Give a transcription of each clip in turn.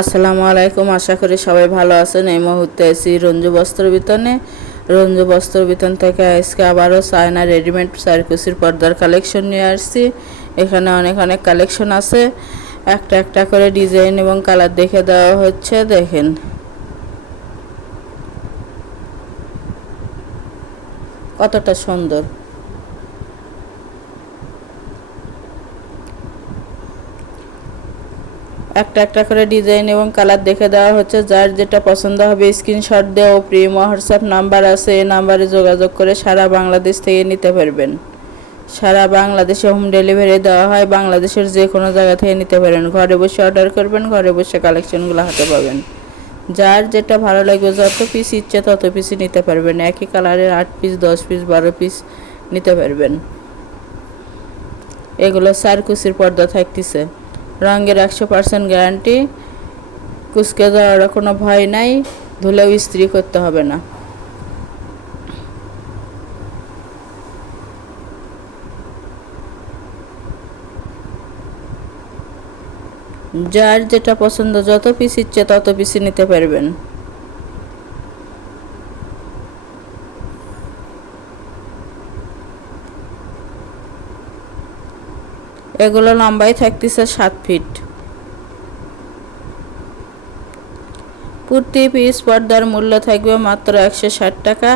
আসসালামু আলাইকুম। আশা করি সবাই ভালো আছেন। এই মুহূর্তে আছি রঞ্জু বস্ত্র বিতানে। রঞ্জু বস্ত্র বিতান থেকে আজকে আবারও চায়না রেডিমেড চারকুচির পর্দার কালেকশন নিয়ে আসছি। এখানে অনেক অনেক কালেকশন আছে। একটা একটা করে ডিজাইন এবং কালার দেখে দেওয়া হচ্ছে। দেখেন কতটা সুন্দর। একটা একটা করে ডিজাইন এবং কালার দেখে দেওয়া হচ্ছে। যার যেটা পছন্দ হবে স্ক্রিনশট দেওয়া প্রিয় হোয়াটসঅ্যাপ নাম্বার আছে, এই নাম্বারে যোগাযোগ করে সারা বাংলাদেশ থেকে নিতে পারবেন। সারা বাংলাদেশে হোম ডেলিভারি দেওয়া হয়। বাংলাদেশের যে কোনো জায়গা থেকে নিতে পারেন। ঘরে বসে অর্ডার করবেন, ঘরে বসে কালেকশনগুলো হাতে পাবেন। যার যেটা ভালো লাগবে, যত পিস ইচ্ছে তত পিসই নিতে পারবেন। একই কালারের 8 পিস, 10 পিস, 12 পিস নিতে পারবেন। এগুলো চারকুচির পর্দা থাকতেছে। রঙের 100% গ্যারান্টি। কুচকে যাওয়ার কোনো ভয় নাই। ধুলেও ইস্ত্রি করতে হবে না। যার যেটা পছন্দ, যত পিস ইচ্ছে তত পিসই নিতে পারবেন। এগুলো লম্বাই থাকতেছে 7 ফিট। প্রতি পিস পর্দার মূল্য থাকবে মাত্র 160 টাকা।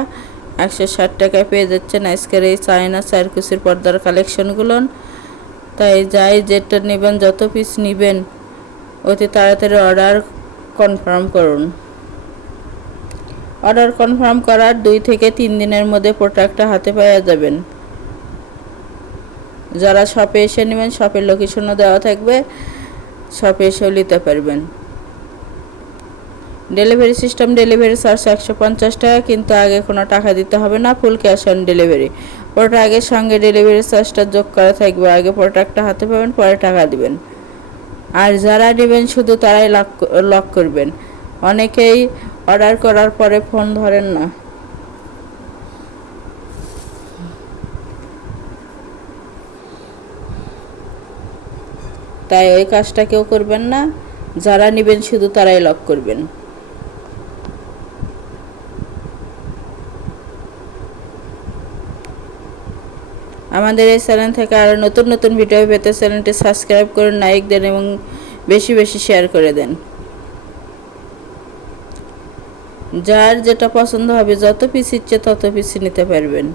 160 টাকায় পেয়ে যাচ্ছেন আজকের এই চায়না চারকুচির পর্দার কালেকশনগুলো। তাই যাই যেটা নেবেন, যত পিস নেবেন অতি তাড়াতাড়ি অর্ডার কনফার্ম করুন। অর্ডার কনফার্ম করার 2 থেকে 3 দিনের মধ্যে প্রোডাক্টটা হাতে পেয়ে যাবেন। যারা শপে এসে নেবেন, শপের লোকেশনও দেওয়া থাকবে, শপে এসেও নিতে পারবেন। ডেলিভারি সিস্টেম, ডেলিভারি চার্জ 150 টাকা, কিন্তু আগে কোনো টাকা দিতে হবে না। Full cash on delivery. প্রোডাক্টের সঙ্গে ডেলিভারি চার্জটা যোগ করা থাকবে। আগে প্রোডাক্টটা হাতে পাবেন, পরে টাকা দিবেন। আর যারা নেবেন শুধু তারাই লক করবেন। অনেকেই অর্ডার করার পরে ফোন ধরেন না, তাই ওই কাজটা কেউ করবেন না। যারা নেবেন শুধু তারাই লক করবেন। আমাদের এই চ্যানেল থেকে আরও নতুন নতুন ভিডিও পেতে চ্যানেলটি সাবস্ক্রাইব করুন, লাইক দেন এবং বেশি বেশি শেয়ার করে দেন। যার যেটা পছন্দ হবে, যত পিস ইচ্ছে তত পিস নিতে পারবেন।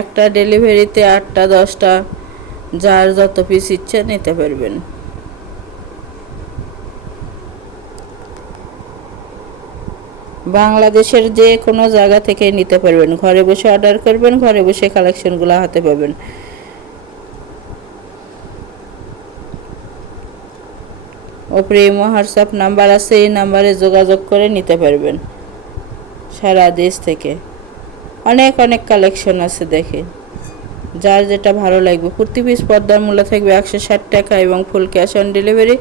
একটা ডেলিভারিতে 8টা 10টা, যার যত পিস ইচ্ছে নিতে পারবেন। বাংলাদেশের যে কোনো জায়গা থেকে নিতে পারবেন। ঘরে বসে অর্ডার করবেন, ঘরে বসে কালেকশনগুলো হাতে পাবেন। ওপরে হোয়াটসঅ্যাপ নাম্বার আছে, এই নাম্বারে যোগাযোগ করে নিতে পারবেন সারা দেশ থেকে। অনেক অনেক কালেকশন আছে, দেখে যার যেটা ভালো লাগবে। প্রতি পিস পর্দার মূল্য থাকবে 160 টাকা এবং ফুল ক্যাশ অন ডেলিভারি।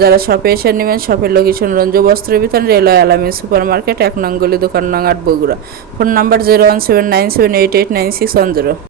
যারা শপে এসে নেবেন, শপের লোকেশন রঞ্জু বস্ত্র বিতান, রেলওয়ে আলামিন সুপার মার্কেট, 1 নং গলি, দোকান নং 8, বগুড়া। Phone number 01797889610।